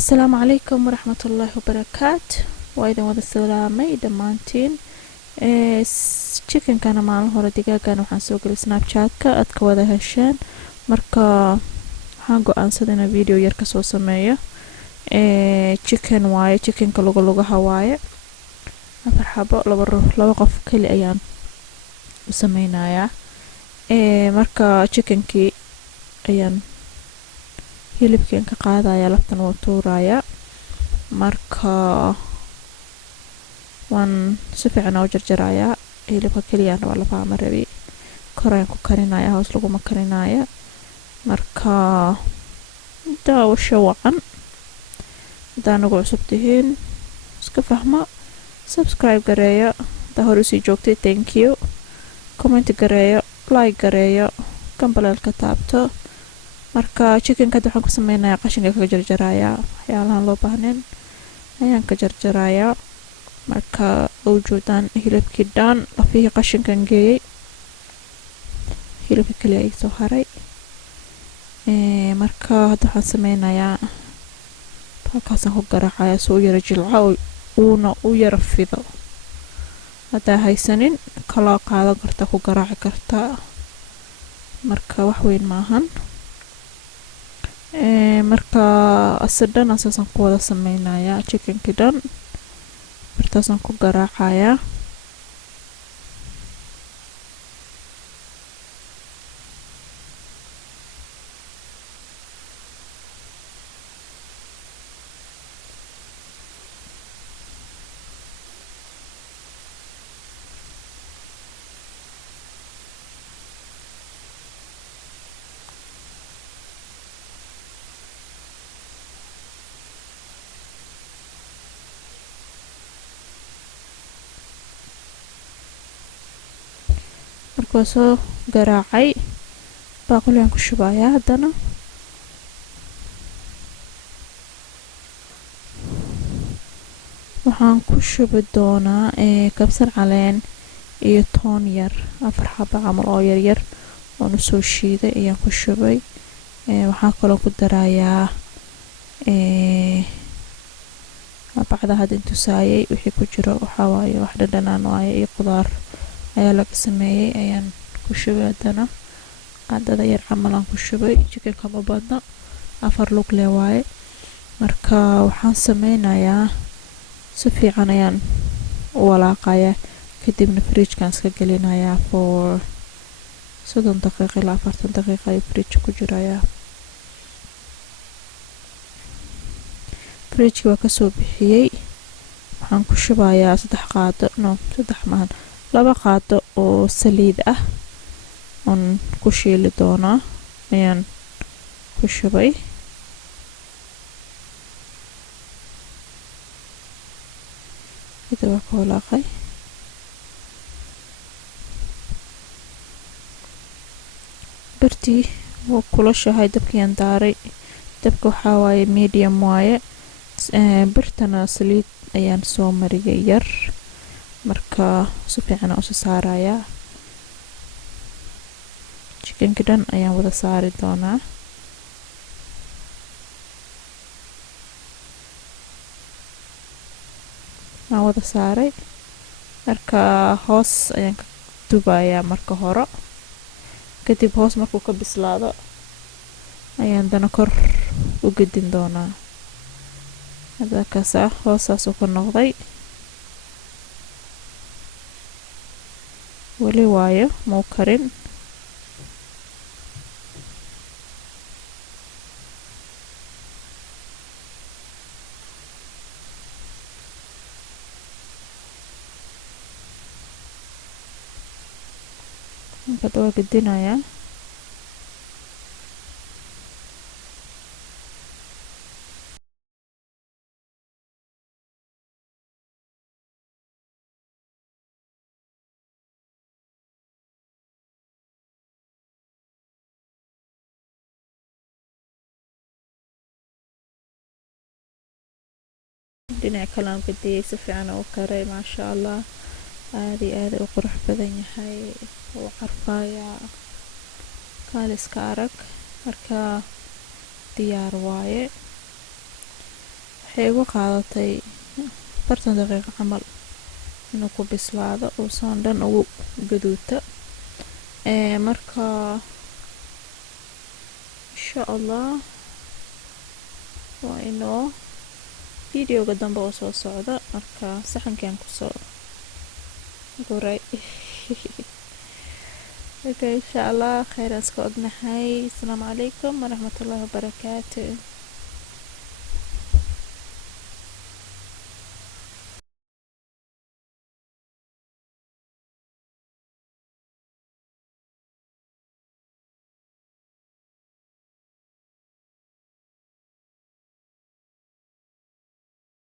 السلام عليكم ورحمة الله وبركاته. وإذا wada salaamay dhammaantiin chicken kana maalin hore digaagan waxaan soo geliyay snapchat-ka aad ka wada hesheen marka waxaan go'aansaday inaan video yar ka soo sameeyo chicken waaye chickenka lugaha waaye afar xabo laba qof kali ayaan u sameynayaa marka chickenkii ayaan hilibkeen ka qaadaya laftan waa tuuraya marka waan si fiican u jarjaraya hilibka kaliya aan lafaha ma rabi koraan ku karinaya hoos lagu ma karinaya marka daawasho wacan hadaan ugu cusub tihiin iska fahma subscribe gareeya haddaa hore usii joogtay thank you comment gareeya like gareeya kambalelka taabto marka chickenka waxaan ku sameynayaa qashinka kaga jarjarayaa waxyaalahan loo baahnayn ayaan ka jarjarayaa marka ujeedaan hilibkii dhan lafihii qashinkan geeyay hilibka kaliya ay soo haray marka hadda waxaan sameynayaa halkaasaan ku garaacaya soo yara jilca uuna u yara fido haddaa haysanin kala qaadan karta ku garaaci kartaa marka wax weyn maahan marka asadhan asaasan ku wada sameynayaa chickenkii dhan bartaasaan ku garaacaya marka soo garaacay baaquli aan ku shubayaa haddana waxaan ku shubi doonaa kabsar caleen iyo toon yar afar xabo camal oo yaryar oon usoo shiiday ayaan ku shubay waxaa kaloo ku darayaa bacda hadda intusaayay wixii ku jiro waxaa waaye wax dhadhanaan waaye iyo qudaar ayaa laga sameeyay ayaan ku shubay haddana qaadada yar camal aan ku shubay chickenka ma badna afar lug leh waaye marka waxaan sameynayaa si fiican ayaan u walaaqayaa kadibna fridge-kan iska gelinayaa for 30 daqiiqo ilaa 40 daqiiqo ayuu fridge ku jirayaa fridge waa kasoo bixiyay waxaan ku shubayaa 3 qaado maahan 2 qaado oo saliid ah oon ku shiili doonaa ayaan ku shubay waa ka walaaqay birtii wuu kulashahay dabkiiaan daaray dabka waxaa waaye medium waaye birtana saliid ayaan soo mariyay yar marka si fiican u saarayaa chickenka dhan ayaan wada saari doonaa waan wada saaray marka hoos ayaan ka dubayaa marka hore kadib hoos markuu ka bislaado ayaan dana kor u gedin doonaa hadda kaasa hoosaasuu ka noqday weli waayo muu karin hadda waa gedinayaa dhinaca kale aan gediyay si fiican u karay maasha allah aad iyo aad u qurux badan yahay oo carfaya kaaliska arag marka diyaar waaye waxay igu qaadatay 40 daqiiqo camal inuu ku bislaado uusan dhan ugu gaduuto marka insha allah waa inoo videoga dambe oo soo socda marka saxankan kusoo guray okay insha allah khayr aska ognahay. Assalaamu calaykum waraxmatullaahi wabarakaatuh.